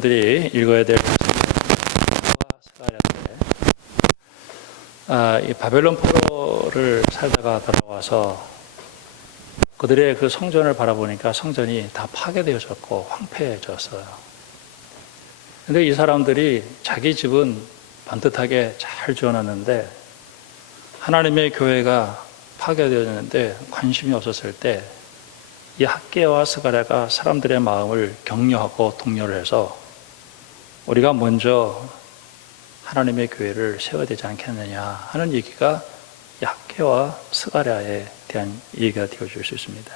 들이 읽어야 될 스가랴인데, 이 바벨론 포로를 살다가 돌아와서 그들의 그 성전을 바라보니까 성전이 다 파괴되어졌고 황폐해졌어요. 근데 이 사람들이 자기 집은 반듯하게 잘 지어놨는데 하나님의 교회가 파괴되었는데 관심이 없었을 때 이 학개와 스가랴가 사람들의 마음을 격려하고 독려를 해서 우리가 먼저 하나님의 교회를 세워야 되지 않겠느냐 하는 얘기가 이 학개와 스가랴에 대한 얘기가 되어줄 수 있습니다.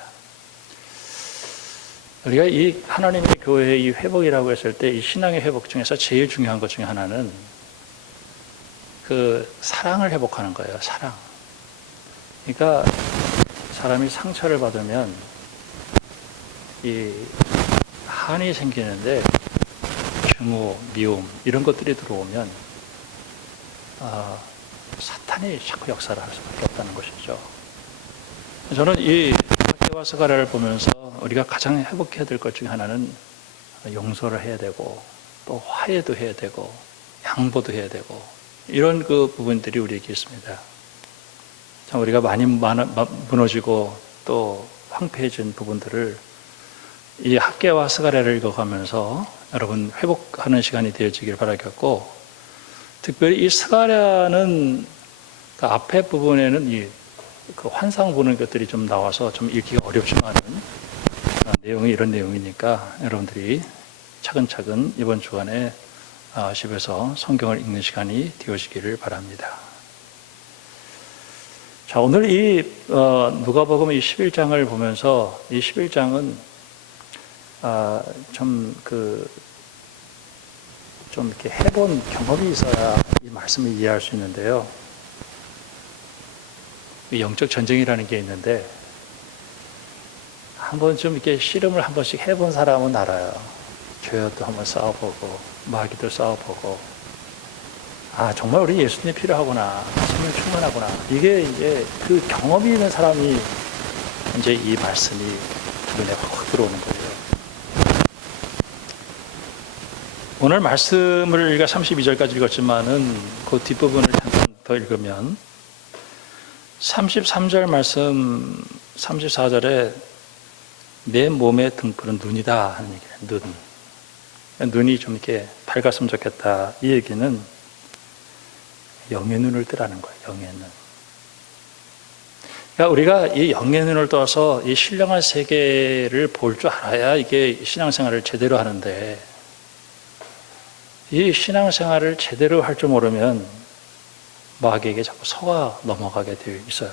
우리가 이 하나님의 교회의 이 회복이라고 했을 때 이 신앙의 회복 중에서 제일 중요한 것 중에 하나는 그 사랑을 회복하는 거예요. 사랑. 그러니까 사람이 상처를 받으면 이 한이 생기는데 증오, 미움 이런 것들이 들어오면 사탄이 자꾸 역사를 할 수밖에 없다는 것이죠. 저는 이 학개와 스가랴를 보면서 우리가 가장 회복해야 될 것 중에 하나는 용서를 해야 되고 또 화해도 해야 되고 양보도 해야 되고 이런 그 부분들이 우리에게 있습니다. 참 우리가 많이 무너지고 또 황폐해진 부분들을 이 학개와 스가랴를 읽어가면서 여러분 회복하는 시간이 되어지길 바라겠고, 특별히 이 스가랴는 그 앞에 부분에는 그 환상 보는 것들이 좀 나와서 좀 읽기가 어렵지만 내용이 이런 내용이니까 여러분들이 차근차근 이번 주간에 집에서 성경을 읽는 시간이 되어지기를 바랍니다. 자, 오늘 이 누가복음 이 11장을 보면서 이 11장은 좀 이렇게 해본 경험이 있어야 이 말씀을 이해할 수 있는데요. 영적 전쟁이라는 게 있는데 한번 좀 이렇게 씨름을 한 번씩 해본 사람은 알아요. 죄도 한번 싸워보고 마귀도 싸워보고 정말 우리 예수님이 필요하구나, 성령 충만하구나, 이게 이제 그 경험이 있는 사람이 이제 이 말씀이 눈에 확 들어오는 거예요. 오늘 말씀을 우리가 32절까지 읽었지만은 그 뒷부분을 잠깐 더 읽으면 33절 말씀 34절에 내 몸의 등불은 눈이다 하는 얘기예요. 눈이 좀 이렇게 밝았으면 좋겠다. 이 얘기는 영의 눈을 뜨라는 거예요. 영의 눈. 그러니까 우리가 이 영의 눈을 떠서 이 신령한 세계를 볼 줄 알아야 이게 신앙생활을 제대로 하는데, 이 신앙생활을 제대로 할 줄 모르면 마귀에게 자꾸 속아 넘어가게 되어 있어요.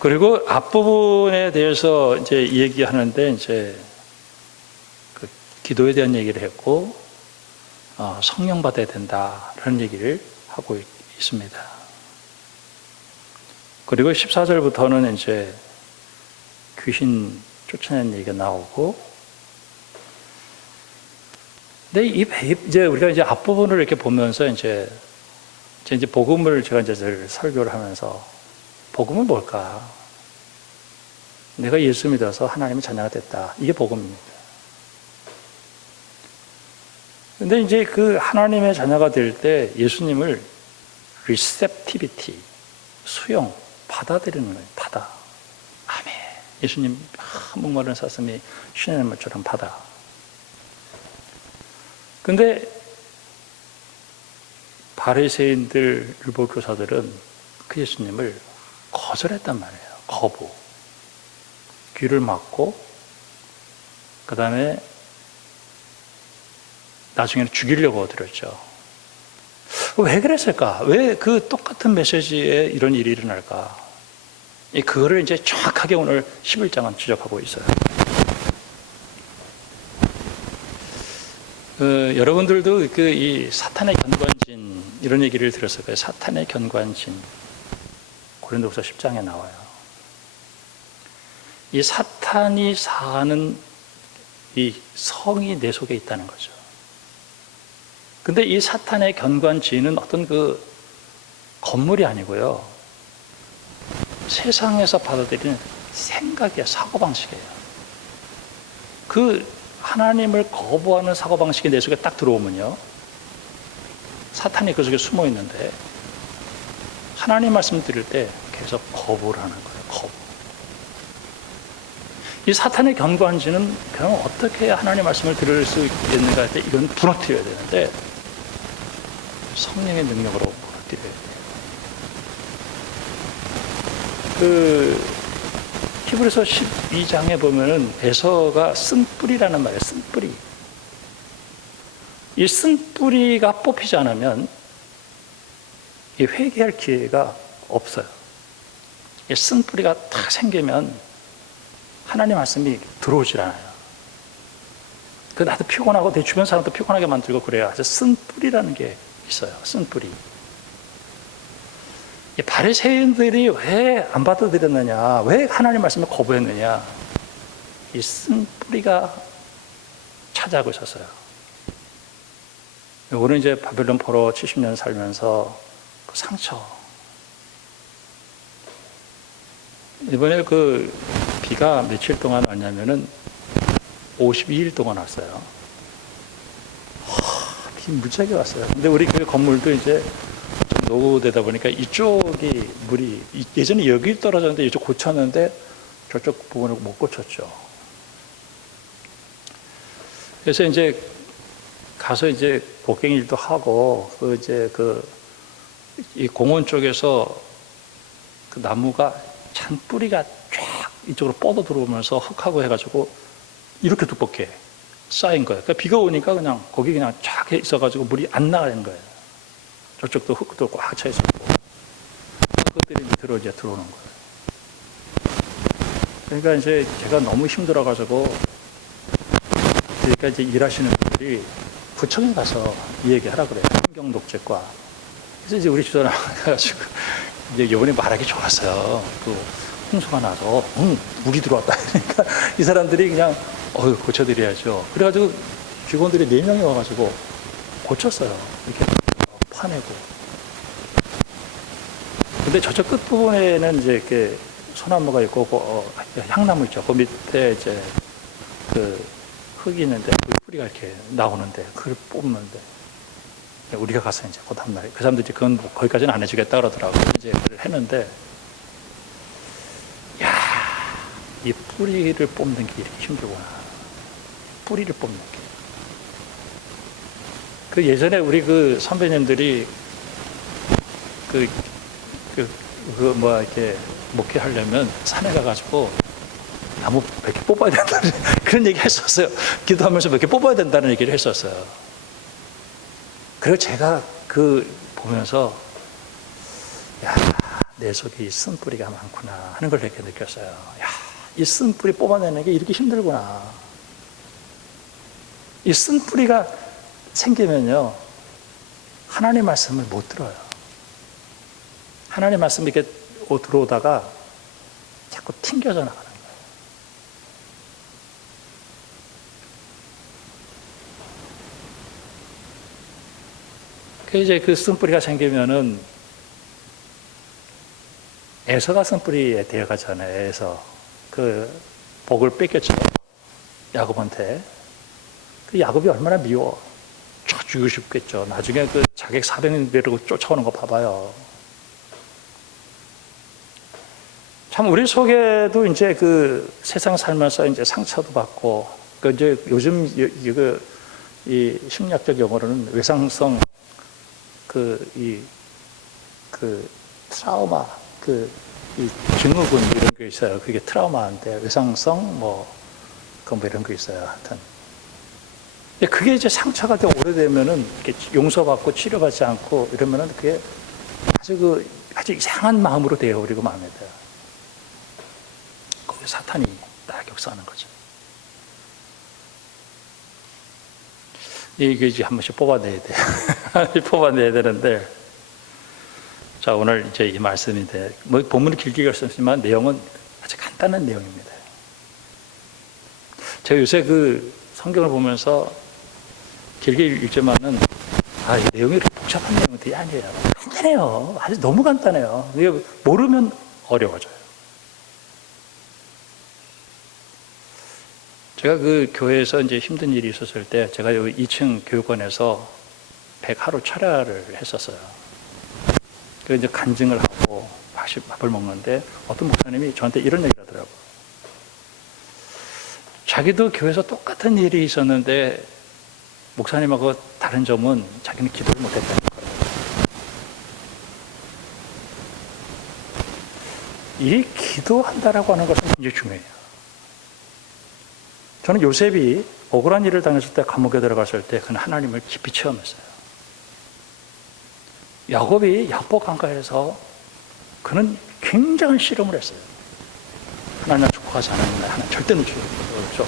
그리고 앞부분에 대해서 이제 얘기하는데 이제 그 기도에 대한 얘기를 했고, 성령 받아야 된다라는 얘기를 하고 있습니다. 그리고 14절부터는 이제 귀신 쫓아내는 얘기가 나오고, 근데 이제 우리가 이제 앞부분을 이렇게 보면서 이제 복음을 제가 이제 설교를 하면서 복음은 뭘까? 내가 예수 믿어서 하나님의 자녀가 됐다. 이게 복음입니다. 근데 이제 그 하나님의 자녀가 될 때 예수님을 receptivity, 수용, 받아들이는 거예요. 받아. 아멘. 예수님 목마른 사슴이 쉬는 말처럼 받아. 근데 바리새인들, 율법교사들은 그 예수님을 거절했단 말이에요. 거부. 귀를 막고 그 다음에 나중에는 죽이려고 들었죠. 왜 그랬을까? 왜 그 똑같은 메시지에 이런 일이 일어날까? 그거를 이제 정확하게 오늘 11장은 지적하고 있어요. 여러분들도 이 사탄의 견관진 이런 얘기를 들었을 거예요. 사탄의 견관진 고린도후서 10장에 나와요. 이 사탄이 사는 이 성이 내 속에 있다는 거죠. 근데 이 사탄의 견관지는 어떤 그 건물이 아니고요, 세상에서 받아들이는 생각이에요. 사고방식이에요. 그 하나님을 거부하는 사고방식이 내 속에 딱 들어오면요, 사탄이 그 속에 숨어 있는데 하나님 말씀 들을 때 계속 거부를 하는 거예요. 거부. 이 사탄의 견고한지는 그럼 어떻게 해야 하나님 말씀을 들을 수 있겠는가 할 때 이건 무너뜨려야 되는데 성령의 능력으로 무너뜨려야 돼요. 히브리서 12장에 보면은 에서가 쓴 뿌리라는 말이에요. 쓴 뿌리. 이 쓴 뿌리가 뽑히지 않으면 이 회개할 기회가 없어요. 이 쓴 뿌리가 딱 생기면 하나님 말씀이 들어오질 않아요. 나도 피곤하고 내 주변 사람도 피곤하게 만들고 그래요. 아주 쓴 뿌리라는 게 있어요. 쓴 뿌리. 이 바리새인들이 왜 안 받아들였느냐, 왜 하나님 말씀을 거부했느냐, 이 쓴 뿌리가 차지하고 있었어요. 우리는 이제 바벨론 포로 70년 살면서 그 상처, 이번에 비가 며칠 동안 왔냐면은 52일 동안 왔어요. 비 무지하게 왔어요. 근데 우리 그 건물도 이제 좀 노후되다 보니까 이쪽이 물이, 예전에 여기 떨어졌는데 이쪽 고쳤는데 저쪽 부분을 못 고쳤죠. 그래서 이제 가서 이제 곡괭이 일도 하고, 이 공원 쪽에서 그 나무가 잔뿌리가 쫙 이쪽으로 뻗어 들어오면서 흙하고 해가지고 이렇게 두껍게 쌓인 거예요. 그러니까 비가 오니까 그냥 거기 그냥 쫙 있어가지고 물이 안 나가는 거예요. 저쪽도 흙도 꽉 차 있었고, 그것들이 밑으로 이제 들어오는 거예요. 그러니까 이제 제가 너무 힘들어가지고, 그러니까 이제 일하시는 분들이 구청에 가서 이 얘기 하라 그래요. 환경 녹지과. 그래서 이제 우리 주소를 가가지고, 이제 이번에 말하기 좋았어요. 홍수가 나서, 물이 들어왔다. 그러니까 이 사람들이 그냥, 고쳐드려야죠. 그래가지고 직원들이 4명이 와가지고 고쳤어요. 이렇게 파내고. 근데 저쪽 끝부분에는 이제 이렇게 소나무가 있고, 향나무 있죠. 그 밑에 이제 흙이 있는데, 뿌리가 이렇게 나오는데, 그걸 뽑는데, 우리가 가서 이제 그 다음날, 그 사람들이 그건 뭐 거기까지는 안 해주겠다 그러더라고요. 이제 그걸 했는데, 이 뿌리를 뽑는 게 이렇게 힘들구나. 뿌리를 뽑는 게. 예전에 우리 선배님들이 이렇게 목회하려면 산에 가가지고 나무 몇 개 뽑아야 된다는 그런 얘기 했었어요. 기도하면서 몇 개 뽑아야 된다는 얘기를 했었어요. 그리고 제가 보면서, 내 속에 이 쓴뿌리가 많구나 하는 걸 이렇게 느꼈어요. 이 쓴뿌리 뽑아내는 게 이렇게 힘들구나. 이 쓴뿌리가 생기면요, 하나님 말씀을 못 들어요. 하나님 말씀이 이렇게 들어오다가 자꾸 튕겨져 나가는 거예요. 이제 그 쓴뿌리가 생기면은 에서가 쓴뿌리에 되어가잖아요. 에서. 복을 뺏겼죠. 야곱한테. 야곱이 얼마나 미워. 죽이고 싶겠죠. 나중에 자객 400명대로 쫓아오는 거 봐봐요. 참, 우리 속에도 이제 세상 살면서 이제 상처도 받고, 이제 요즘 이 심리학적 용어로는 외상성, 트라우마, 이 증후군 이런 게 있어요. 그게 트라우마인데, 외상성, 이런 거 있어요. 하여튼. 그게 이제 상처가 좀 오래되면은, 이렇게 용서받고 치료받지 않고 이러면은 그게 아주 이상한 마음으로 되어버리고 마음에 돼요. 거기 사탄이 딱 역사하는 거죠. 이게 이제 한 번씩 뽑아내야 돼. 뽑아내야 되는데, 자, 오늘 이제 이 말씀인데, 본문을 길게 읽었지만 내용은 아주 간단한 내용입니다. 제가 요새 성경을 보면서 길게 읽지만은, 이 내용이 이렇게 복잡한 내용들이 아니에요. 간단해요. 아주 너무 간단해요. 이게 모르면 어려워져요. 제가 그 교회에서 이제 힘든 일이 있었을 때 제가 여기 2층 교육원에서 100하루 철야를 했었어요. 그래서 이제 간증을 하고 밥을 먹는데 어떤 목사님이 저한테 이런 얘기를 하더라고요. 자기도 교회에서 똑같은 일이 있었는데 목사님하고 다른 점은 자기는 기도를 못했다는 거예요. 이 기도한다라고 하는 것은 굉장히 중요해요. 저는 요셉이 억울한 일을 당했을 때 감옥에 들어갔을 때 그는 하나님을 깊이 체험했어요. 야곱이 야복 강가에서 그는 굉장한 씨름을 했어요. 하나님과 축복하지 않았는데 하나님 절대는 죽였죠.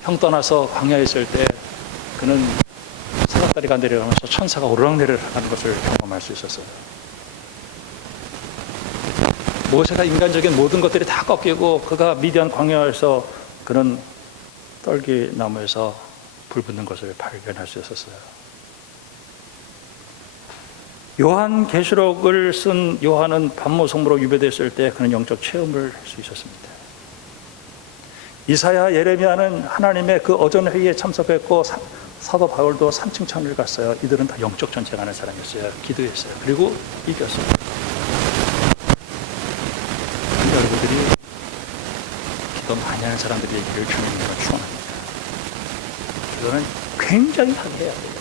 형 떠나서 광야에 있을 때 그는 사닥다리가 내려가면서 천사가 오르락내리락 것을 경험할 수 있었어요. 모세가 인간적인 모든 것들이 다 꺾이고 그가 미디안 광야에서 그런 떨기나무에서 불 붙는 것을 발견할 수 있었어요. 요한계시록을 쓴 요한은 반모성으로 유배됐을 때 그는 영적 체험을 할 수 있었습니다. 이사야, 예레미야는 하나님의 그 어전회의에 참석했고 사도 바울도 3층 천을 갔어요. 이들은 다 영적 전쟁하는 사람이었어요. 기도했어요. 그리고 이겼어요. 여러분들이 기도 많이 하는 사람들이 얘기를 주님으로 축원합니다. 이거는 굉장히 하게 해야 돼요.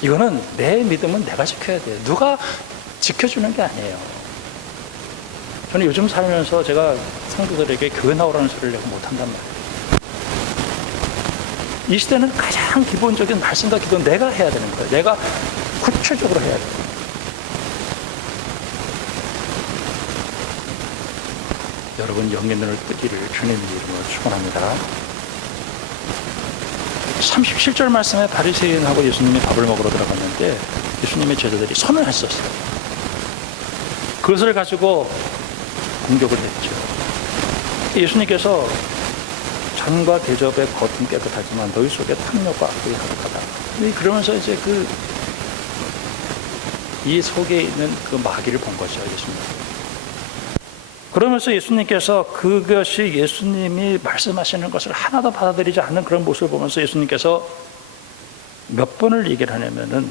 이거는 내 믿음은 내가 지켜야 돼요. 누가 지켜주는 게 아니에요. 저는 요즘 살면서 제가 성도들에게 교회 나오라는 소리를 내가 못한단 말이에요. 이 시대는 가장 기본적인 말씀과 기도는 내가 해야 되는 거예요. 내가 구체적으로 해야 돼요. 여러분 영의 눈을 뜨기를 주님의 이름으로 축원합니다. 37절 말씀에 바리새인하고 예수님이 밥을 먹으러 들어갔는데 예수님의 제자들이 손을 했었어요. 그것을 가지고 공격을 했죠. 예수님께서 잔과 대접의 겉은 깨끗하지만 너희 속에 탐욕과 악이 가득하다. 그러면서 이제 이 속에 있는 그 마귀를 본 거죠, 예수님. 그러면서 예수님께서 그것이 예수님이 말씀하시는 것을 하나도 받아들이지 않는 그런 모습을 보면서 예수님께서 몇 번을 얘기를 하냐면은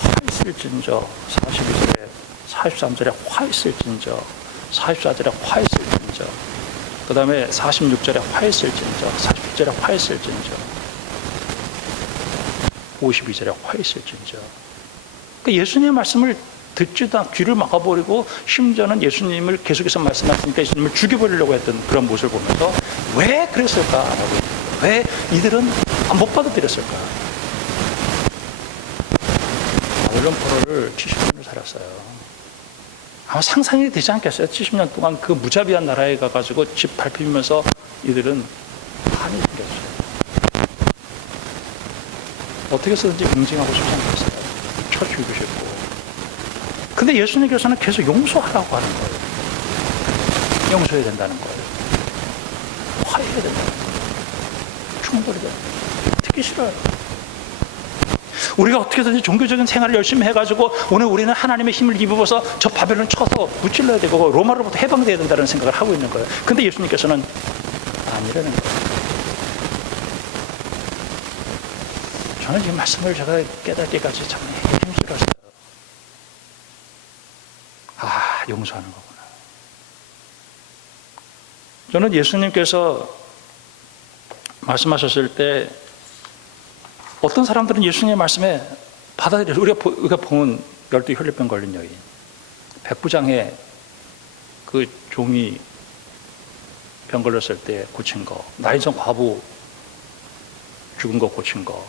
화 있을진저 42절에 43절에 화 있을진저 44절에 화 있을진저 그 다음에 46절에 화 있을진저 47절에 화 있을진저 52절에 화 있을진저. 그러니까 예수님의 말씀을 듣지도 않고 귀를 막아버리고 심지어는 예수님을 계속해서 말씀하시니까 예수님을 죽여버리려고 했던 그런 모습을 보면서 왜 그랬을까? 왜 이들은 못 받아들였을까? 바벨론 포로를 70년을 살았어요. 아마 상상이 되지 않겠어요? 70년 동안 그 무자비한 나라에 가가지고 집 밟히면서 이들은 한이 생겼어요. 어떻게 해서든지 응징하고 싶지 않겠어요? 쳐 죽이고 싶고. 근데 예수님께서는 계속 용서하라고 하는 거예요. 용서해야 된다는 거예요. 화해해야 된다는 거예요. 충돌이 된다는 거예요. 듣기 싫어요. 우리가 어떻게든지 종교적인 생활을 열심히 해가지고 오늘 우리는 하나님의 힘을 입어서 저 바벨론 쳐서 무찔러야 되고 로마로부터 해방돼야 된다는 생각을 하고 있는 거예요. 근데 예수님께서는 아니라는 거예요. 저는 이 말씀을 제가 깨닫기까지 참 힘들었어요. 용서하는 거구나. 저는 예수님께서 말씀하셨을 때 어떤 사람들은 예수님의 말씀에 받아들여서 우리가 본 12 혈류병 걸린 여인, 백부장의 그 종이 병 걸렸을 때 고친 거, 나인성 과부 죽은 거 고친 거,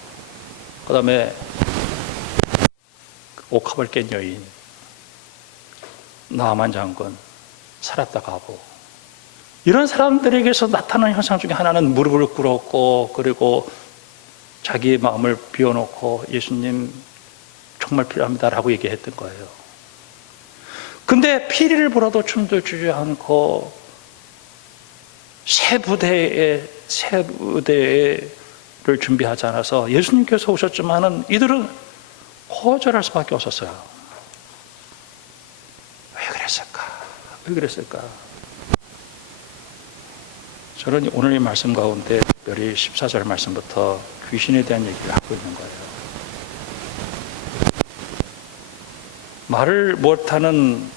그 다음에 옥합을 깬 여인, 나아만 장군, 살았다 가보. 이런 사람들에게서 나타나는 현상 중에 하나는 무릎을 꿇었고 그리고 자기의 마음을 비워놓고 예수님 정말 필요합니다라고 얘기했던 거예요. 근데 피리를 보라도 춤도 추지 않고 새 부대를 준비하지 않아서 예수님께서 오셨지만은 이들은 거절할 수밖에 없었어요. 왜 그랬을까? 저는 오늘 이 말씀 가운데 특별히 14절 말씀부터 귀신에 대한 얘기를 하고 있는 거예요. 말을 못하는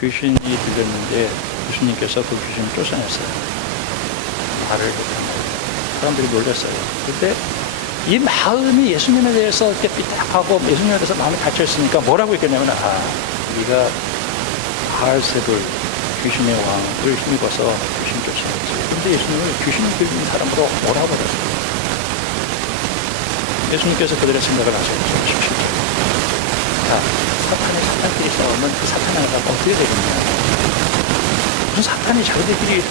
귀신이 들렸는데 예수님께서 그 귀신을 쫓아냈어요. 말을 못하는 거예요. 사람들이 놀랐어요. 그때 이 마음이 예수님에 대해서 이렇게 삐딱하고 예수님에 대해서 마음이 닫혀있으니까 뭐라고 했겠냐면, 네가 바알세불 귀신의 왕을 힘입어서 귀신 쫓아냈지. 그런데 예수님을 귀신을 들린 사람으로 몰아버렸어요. 예수님께서 그들의 생각을 하셔서 17절. 자, 사탄끼리 싸우면 그 사탄의 나라가 어떻게 되겠냐. 무슨 사탄이 자기들끼리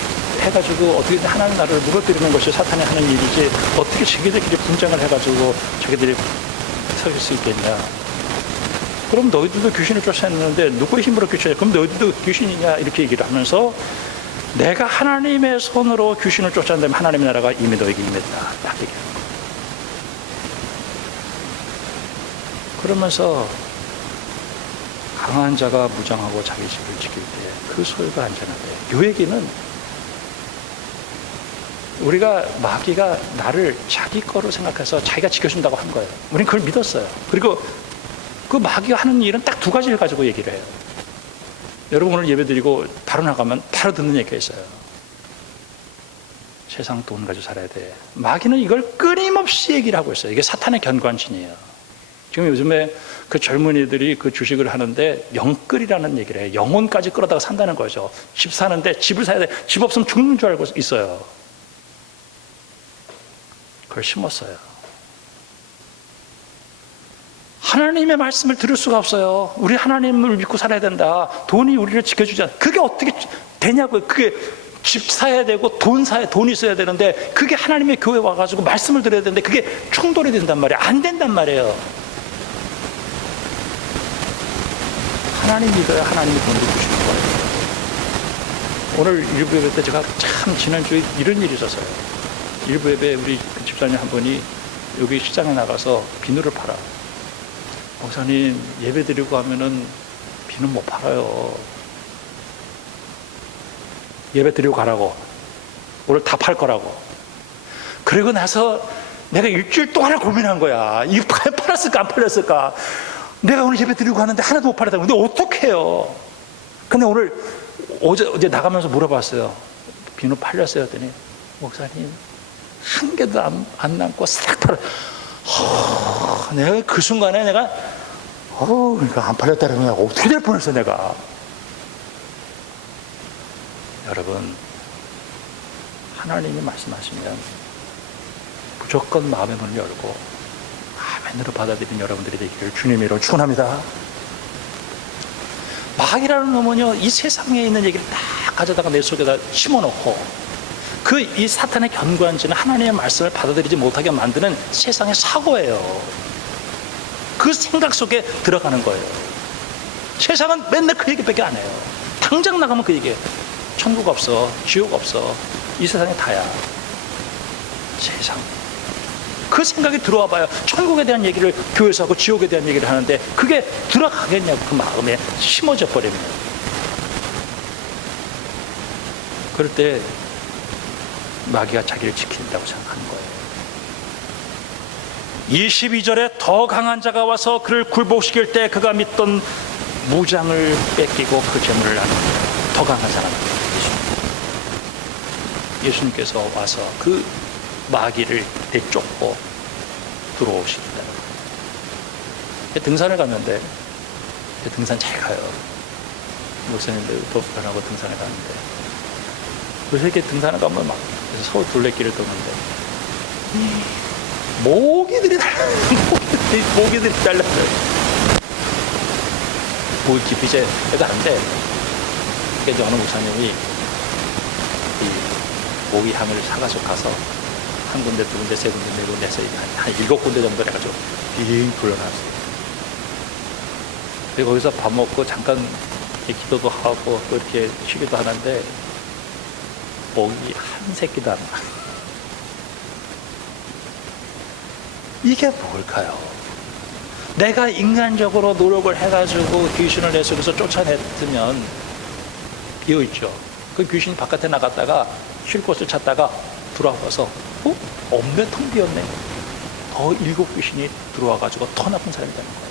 해가지고 어떻게든 하나님 나라를 무너뜨리는 것이 사탄이 하는 일이지, 어떻게 자기들끼리 분쟁을 해가지고 자기들이 설 수 있겠냐. 그럼 너희들도 귀신을 쫓아냈는데 누구의 힘으로 귀신이냐? 그럼 너희들도 귀신이냐? 이렇게 얘기를 하면서 내가 하나님의 손으로 귀신을 쫓아낸다면 하나님의 나라가 이미 너에게 임했다. 딱 얘기해요. 그러면서 강한 자가 무장하고 자기 집을 지킬 때 그 소유가 안전하대. 요 얘기는 우리가 마귀가 나를 자기 거로 생각해서 자기가 지켜준다고 한 거예요. 우리는 그걸 믿었어요. 그리고 그 마귀가 하는 일은 딱 두 가지를 가지고 얘기를 해요. 여러분 오늘 예배드리고 바로 나가면 바로 듣는 얘기가 있어요. 세상 돈 가지고 살아야 돼. 마귀는 이걸 끊임없이 얘기를 하고 있어요. 이게 사탄의 견고한신이에요. 지금 요즘에 그 젊은이들이 그 주식을 하는데 영끌이라는 얘기를 해요. 영혼까지 끌어다가 산다는 거죠. 집 사는데 집을 사야 돼. 집 없으면 죽는 줄 알고 있어요. 그걸 심었어요. 하나님의 말씀을 들을 수가 없어요. 우리 하나님을 믿고 살아야 된다. 돈이 우리를 지켜주지 않아. 그게 어떻게 되냐고요. 그게 집 사야 되고 돈 있어야 되는데 그게 하나님의 교회 와가지고 말씀을 들어야 되는데 그게 충돌이 된단 말이에요. 안 된단 말이에요. 하나님 믿어야 하나님이 돈을 주시는 거예요. 오늘 일부 예배 때 제가 참 지난주에 이런 일이 있었어요. 일부 예배 우리 집사님 한 분이 여기 시장에 나가서 비누를 팔아. 목사님 예배 드리고 하면은 비누 못 팔아요. 예배 드리고 가라고. 오늘 다 팔 거라고. 그리고 나서 내가 일주일 동안을 고민한 거야. 이거 팔았을까 안 팔렸을까. 내가 오늘 예배 드리고 가는데 하나도 못 팔았다고. 근데 어떡해요. 근데 오늘 어제 나가면서 물어봤어요. 비누 팔렸어요 했더니 목사님 한 개도 안 남고 싹 팔아. 내가 그 순간에 내가 그러니까 안 팔렸다면 어떻게 될 뻔했어 내가. 여러분 하나님이 말씀하시면 무조건 마음의 문을 열고 아멘으로 받아들인 여러분들이 되기를 주님의 이름으로 축원합니다. 마귀라는 놈은요 이 세상에 있는 얘기를 딱 가져다가 내 속에다 심어놓고 이 사탄의 견고한지는 하나님의 말씀을 받아들이지 못하게 만드는 세상의 사고예요. 그 생각 속에 들어가는 거예요. 세상은 맨날 그 얘기밖에 안 해요. 당장 나가면 그 얘기예요. 천국 없어, 지옥 없어, 이 세상에 다야. 세상. 그 생각이 들어와 봐요. 천국에 대한 얘기를 교회에서 하고 지옥에 대한 얘기를 하는데 그게 들어가겠냐고. 그 마음에 심어져 버리면. 그럴 때 마귀가 자기를 지킨다고 생각하는 거예요. 22절에 더 강한 자가 와서 그를 굴복시킬 때 그가 믿던 무장을 뺏기고 그 재물을 나눕니다. 더 강한 사람 예수님께서 와서 그 마귀를 내쫓고 들어오십니다. 등산을 갔는데 등산 잘 가요. 목사님들 도프편하고 등산을 갔는데 요새 이렇게 등산을 가면 막 서울 둘레길을 도는데 모기들이 달렸어요. 모기잎이 이제 가는데 이제 어느 목사님이 이 모기향을 사가지고 가서 한 군데, 두 군데, 세 군데, 네 군데에서 한 7군데 정도 해가지고 빙 돌려놨어요. 그리고 거기서 밥 먹고 잠깐 기도도 하고 또 이렇게 쉬기도 하는데 모기 한 새끼도 안 나. 이게 뭘까요? 내가 인간적으로 노력을 해가지고 귀신을 내 속에서 쫓아냈으면 이거 있죠. 그 귀신이 바깥에 나갔다가 쉴 곳을 찾다가 들어와서 없네, 텅 비었네. 더 7 귀신이 들어와가지고 더 나쁜 사람이 되는 거예요.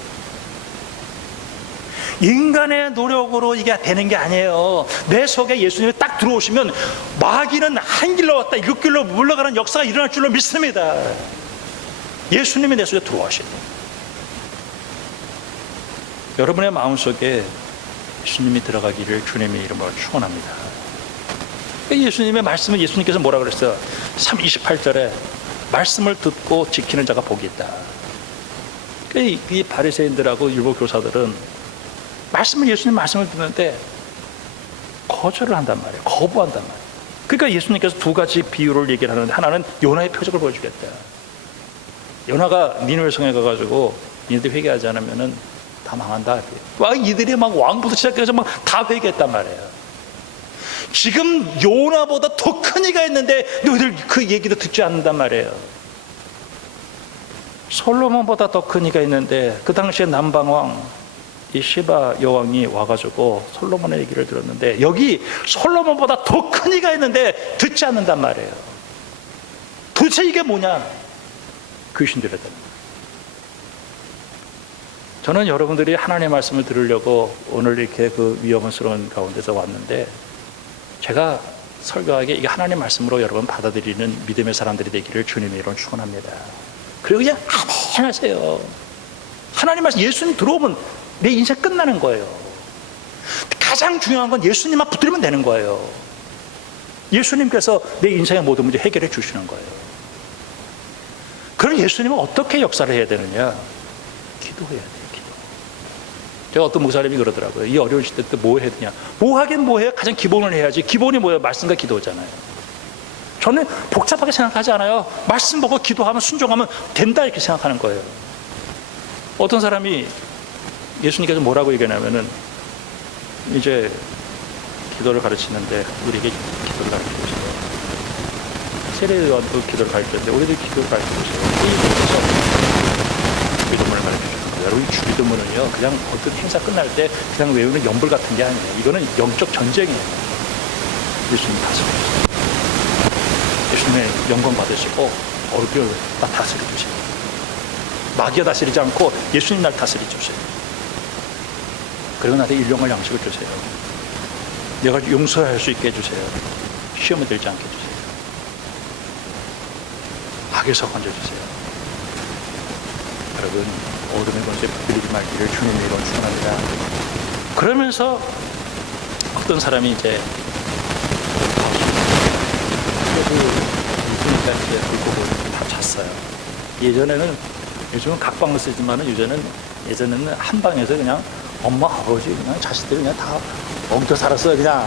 인간의 노력으로 이게 되는 게 아니에요. 내 속에 예수님이 딱 들어오시면 마귀는 한 길로 왔다 7 길로 물러가는 역사가 일어날 줄로 믿습니다. 예수님이 내 속에 들어와셔야 돼요. 여러분의 마음속에 예수님이 들어가기를 주님의 이름으로 축원합니다. 예수님의 말씀은 예수님께서 뭐라 그랬어요? 28절에 말씀을 듣고 지키는 자가 복이 있다. 이 바리새인들하고 율법 교사들은 예수님 말씀을 듣는데 거절을 한단 말이에요. 거부한단 말이에요. 그러니까 예수님께서 2가지 비유를 얘기를 하는데, 하나는 요나의 표적을 보여주겠다. 요나가 니느웨 성에 가가지고 니네들 회개하지 않으면은 다 망한다. 이들이 막 왕부터 시작해서 막 다 회개했단 말이에요. 지금 요나보다 더 큰 이가 있는데 너희들 그 얘기도 듣지 않는단 말이에요. 솔로몬보다 더 큰 이가 있는데 그 당시에 남방왕 이 시바 여왕이 와가지고 솔로몬의 얘기를 들었는데 여기 솔로몬보다 더 큰 이가 있는데 듣지 않는단 말이에요. 도대체 이게 뭐냐? 귀신들이었다는 거예요. 저는 여러분들이 하나님의 말씀을 들으려고 오늘 이렇게 그 위험스러운 가운데서 왔는데, 제가 설교하게 이게 하나님의 말씀으로 여러분 받아들이는 믿음의 사람들이 되기를 주님의 이름으로 축원합니다. 그리고 그냥 아멘 하세요. 하나님 말씀, 예수님 들어오면 내 인생 끝나는 거예요. 가장 중요한 건 예수님만 붙들면 되는 거예요. 예수님께서 내 인생의 모든 문제 해결해 주시는 거예요. 그럼 예수님은 어떻게 역사를 해야 되느냐? 기도해야 돼요. 제가 어떤 목사님이 그러더라고요. 이 어려운 시대 때 뭐 해야 되냐? 뭐 하긴 뭐 해요? 가장 기본을 해야지. 기본이 뭐예요? 말씀과 기도잖아요. 저는 복잡하게 생각하지 않아요. 말씀 보고 기도하면, 순종하면 된다, 이렇게 생각하는 거예요. 어떤 사람이 예수님께서 뭐라고 얘기하냐면은, 이제 기도를 가르치는데 우리에게 기도를 가르쳐주세요. 세례요한도 기도를 가르쳤는데 우리도 기도를 가르쳐주세요. 주기도문을 가르쳐주세요. 여러분, 주기도문은요 그냥 어떤 행사 끝날 때 그냥 외우는 연불 같은 게 아니에요. 이거는 영적 전쟁이에요. 예수님 다스려주세요. 예수님의 영광 받으시고 어렵게 나 다스려주세요. 마귀가 다스리지 않고 예수님 날 다스려 주세요. 그리고 나한테 일용할 양식을 주세요. 내가 용서할 수 있게 해주세요. 시험에 들지 않게 해주세요. 악에서 건져주세요. 여러분, 어둠의 권세에 붙들리지 말기를 주님의 이름으로 축원합니다. 그러면서 어떤 사람이 이제 그래도 있으니까 이제 불고 다 잤어요. 요즘은 각방을 쓰지만은 예전에는 한 방에서 그냥 엄마, 아버지, 그냥 자식들이 그냥 다 엉켜 살았어요. 그냥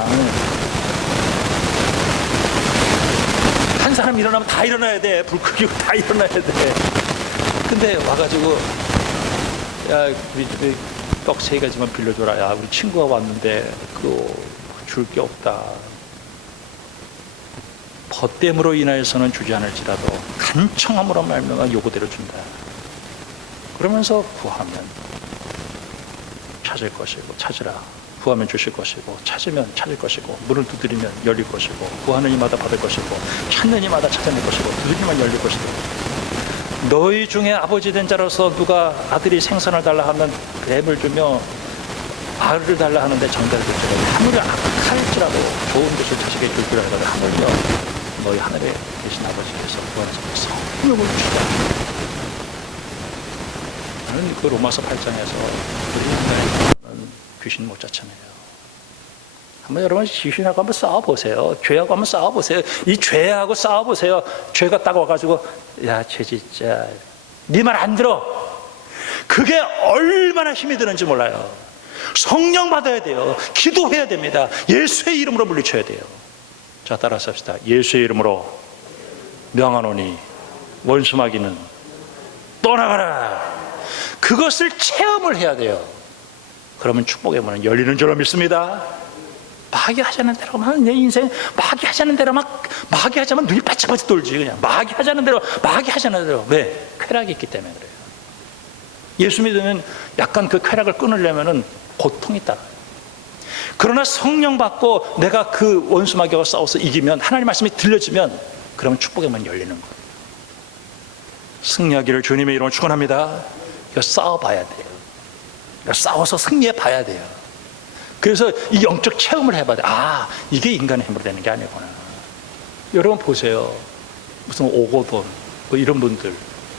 한 사람 일어나면 다 일어나야 돼. 불 끄고 다 일어나야 돼. 근데 와가지고, 야, 우리 집에 떡 3가지만 빌려줘라. 야, 우리 친구가 왔는데 그거 줄 게 없다. 벗됨으로 인하여서는 주지 않을지라도 간청함으로 말미암아 요구대로 준다. 그러면서 구하면 찾을 것이고, 찾으라. 구하면 주실 것이고, 찾으면 찾을 것이고, 문을 두드리면 열릴 것이고, 구하는 이마다 받을 것이고, 찾는 이마다 찾아낼 것이고, 두드리면 열릴 것이고, 너희 중에 아버지 된 자로서 누가 아들이 생선을 달라 하면 뱀을 주며 알을 달라 하는데 정달을 줄지라도, 하물며 악할지라도 좋은 것을 자식에게 줄 줄 알거든 하물며 너희 하늘에 계신 아버지께서 구하는 자에게 성령을 주시다. 나는 그 로마서 8장에서 우리 인간은 귀신 못 쫓아내요. 한번 여러분 귀신하고 한번 싸워보세요. 죄하고 한번 싸워보세요. 이 죄하고 싸워보세요. 죄가 딱 와가지고, 야, 죄 진짜 네 말 안 들어. 그게 얼마나 힘이 드는지 몰라요. 성령 받아야 돼요. 기도해야 됩니다. 예수의 이름으로 물리쳐야 돼요. 자, 따라서 합시다. 예수의 이름으로 명하노니 원수 마귀는 떠나가라. 그것을 체험을 해야 돼요. 그러면 축복의 문은 열리는 줄로 믿습니다. 마귀 하자는 대로만, 내 인생 마귀 하자는 대로만, 마귀 하자면 눈이 바짝바짝 돌지. 그냥 마귀 하자는 대로, 마귀 하자는 대로. 왜? 쾌락이 있기 때문에 그래요. 예수 믿으면 약간 그 쾌락을 끊으려면은 고통이 있다. 그러나 성령 받고 내가 그 원수 마귀와 싸워서 이기면, 하나님 말씀이 들려지면, 그러면 축복의 문이 열리는 거예요. 승리하기를 주님의 이름으로 축원합니다. 이거 싸워봐야 돼요. 이거 싸워서 승리해 봐야 돼요. 그래서 이 영적 체험을 해봐야 돼요. 아, 이게 인간의 힘으로 되는 게 아니구나. 여러분 보세요. 무슨 오고돈 뭐 이런 분들,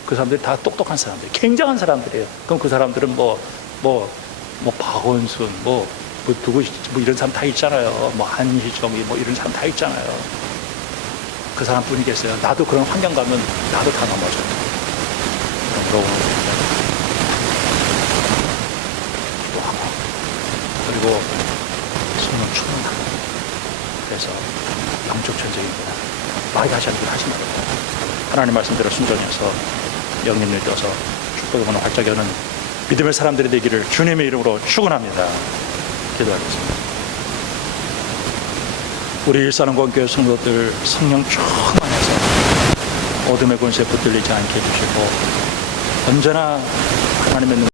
그 사람들이 다 똑똑한 사람들, 굉장한 사람들이에요. 그럼 그 사람들은 뭐 박원순, 누구 이런 사람 다 있잖아요. 한희정이 이런 사람 다 있잖아요. 그 사람뿐이 계세요. 나도 그런 환경 가면 나도 다 넘어져요. 그리고 성령 충만하고, 그래서 영적 전쟁입니다. 많이 다시 하는 걸 하지 말아요. 하나님 말씀대로 순종해서 영님을 떼어서 축복의 문을 활짝 여는 믿음의 사람들이 되기를 주님의 이름으로 축원합니다. 기도하겠습니다. 우리 일산원교회 성도들 성령 충만해서 어둠의 권세에 붙들리지 않게 해주시고, 언제나 하나님의